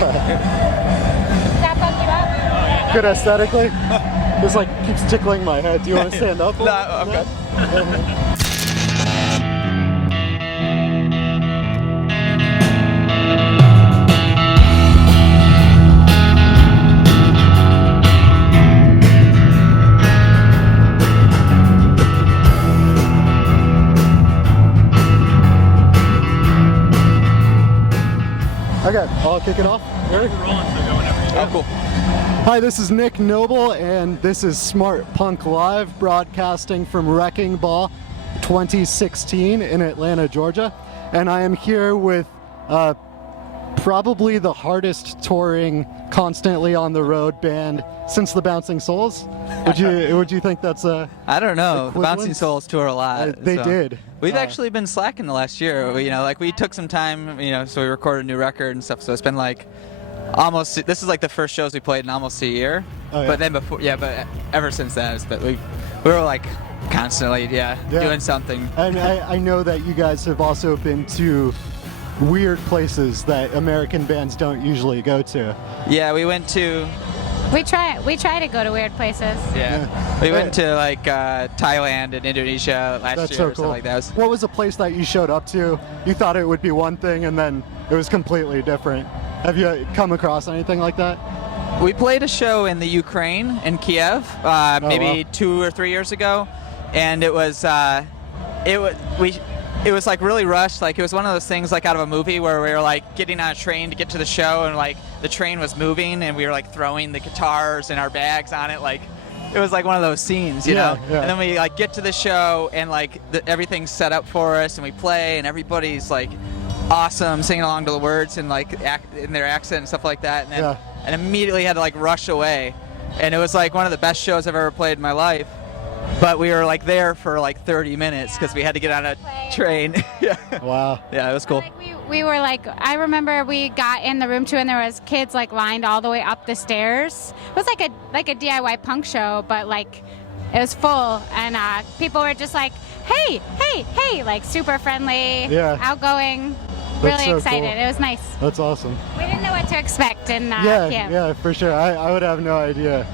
that bump you up? Good aesthetically. This like keeps tickling my head. Do you want to stand up? No, I'm good. Okay, I'll kick it off. Ready? Oh, cool. Hi, this is Nick Noble, and this is Smartpunk Live, broadcasting from Wrecking Ball 2016 in Atlanta, Georgia. And I am here with probably the hardest touring, constantly on the road band since the Bouncing Souls. Would you think that's a? I don't know. The equivalent? Bouncing Souls tour a lot. They did. We've actually been slacking the last year. We took some time, so we recorded a new record and stuff. So it's been like almost. This is like the first shows we played in almost a year. Oh, yeah. But then before, but ever since then, we were like constantly, doing something. And I know that you guys have also been to weird places that American bands don't usually go to. Yeah, we went to. We try to go to weird places. Yeah. We went to like Thailand and Indonesia last That's year so or cool. something like that. What was a place that you showed up to? You thought it would be one thing and then it was completely different. Have you come across anything like that? We played a show in the Ukraine, in Kiev, maybe 2 or 3 years ago, and it was like really rushed. Like it was one of those things like out of a movie where we were like getting on a train to get to the show, and like the train was moving, and we were like throwing the guitars and our bags on it. Like it was like one of those scenes, you know. Yeah. And then we like get to the show, and like everything's set up for us, and we play, and everybody's like awesome, singing along to the words and like in their accent and stuff like that. And then and immediately had to like rush away, and it was like one of the best shows I've ever played in my life. But we were like there for like 30 minutes because we had to get on a train. Yeah. Wow. Yeah, it was cool. We were like, I remember we got in the room too, and there was kids like lined all the way up the stairs. It was like a DIY punk show, but like it was full, and people were just like, hey, like super friendly, outgoing, really so excited. cool. It was nice. That's awesome. We didn't know what to expect in Kiev. Yeah, for sure. I would have no idea.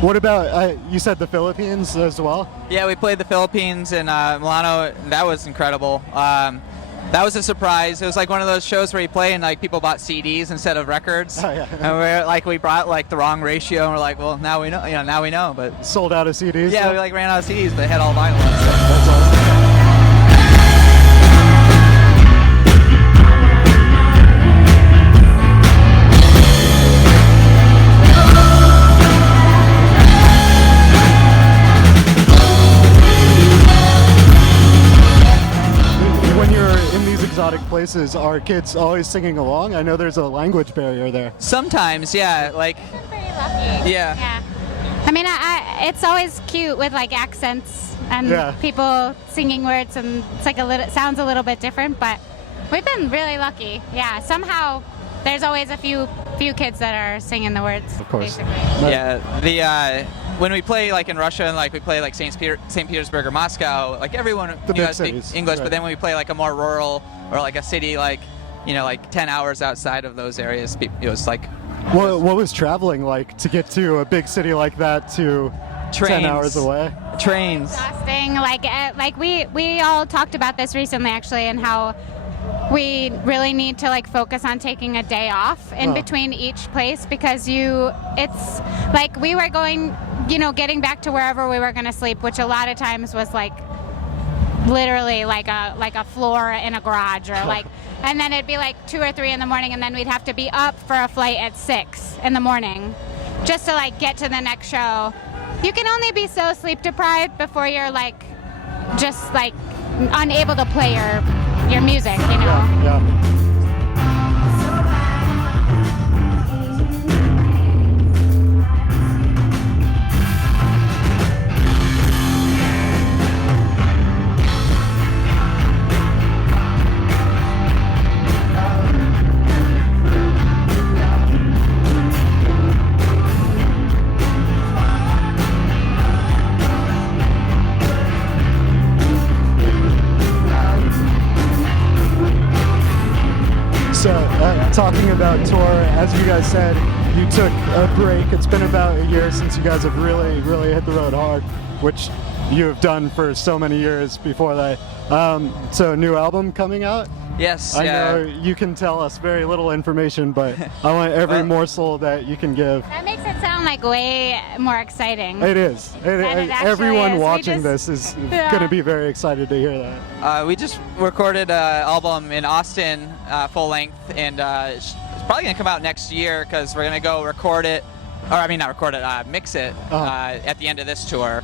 What about, you said the Philippines as well? Yeah, we played the Philippines in Milano. That was incredible. That was a surprise. It was like one of those shows where you play and like people bought CDs instead of records. Oh, yeah. And we brought like the wrong ratio, and we're like, well, now we know. But sold out of CDs? Yeah, we like ran out of CDs, but had all vinyl and stuff. That's awesome. Exotic places, are kids always singing along? I know there's a language barrier there. Sometimes, yeah. Like, We're pretty lucky. Yeah. I mean, it's always cute with like accents and people singing words, and it's like sounds a little bit different, but we've been really lucky. Yeah. Somehow, there's always a few kids that are singing the words. Of course. Basically. Yeah. When we play like in Russia and like we play like St. Petersburg or Moscow, like everyone speaks English, but then when we play like a more rural or like a city like 10 hours outside of those areas, it was like. What was traveling like to get to a big city like that to trains, 10 hours away? Trains. Exhausting. Like we all talked about this recently actually, and how we really need to like focus on taking a day off in between each place, because it's like we were going, getting back to wherever we were going to sleep, which a lot of times was like literally like a floor in a garage or like, and then it'd be like 2 or 3 in the morning, and then we'd have to be up for a flight at 6 in the morning just to like get to the next show. You can only be so sleep deprived before you're like just like unable to play your music, Yeah. talking about tour, as you guys said, you took a break. It's been about a year since you guys have really, really hit the road hard, which you have done for so many years before that. So, new album coming out? Yes. I know you can tell us very little information, but I want every morsel that you can give. That makes it sound like way more exciting. It is. It actually Everyone is. watching this is going to be very excited to hear that. We just recorded an album in Austin, full length, and it's probably gonna come out next year because we're gonna go record it, or I mean not record it, mix it at the end of this tour.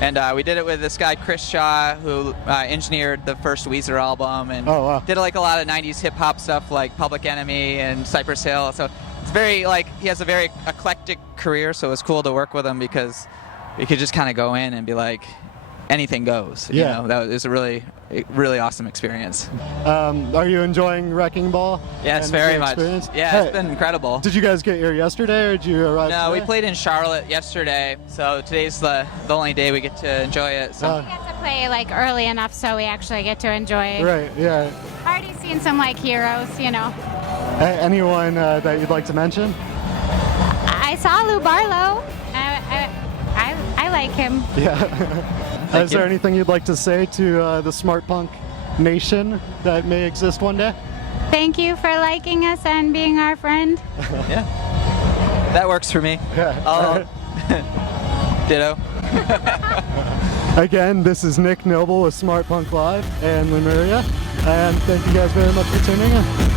And we did it with this guy Chris Shaw, who engineered the first Weezer album, and did like a lot of '90s hip hop stuff like Public Enemy and Cypress Hill. So it's very he has a very eclectic career. So it was cool to work with him because we could just kind of go in and be like, anything goes. Yeah. You know, that was a really awesome experience. Are you enjoying Wrecking Ball? Yes, and very the much. experience? Yeah, Hey, it's been incredible. Did you guys get here yesterday, or did you arrive No, today? we played in Charlotte yesterday, so today's the only day we get to enjoy it. So. We get to play like early enough so we actually get to enjoy. Right, yeah. Already seen some like heroes, you know. Anyone that you'd like to mention? I saw Lou Barlow. I like him. Yeah. Thank Is there you. anything you'd like to say to the Smartpunk Nation that may exist one day? Thank you for liking us and being our friend. Yeah, that works for me. Yeah. Ditto. Again, this is Nick Noble with Smartpunk Live and Lemuria, and thank you guys very much for tuning in.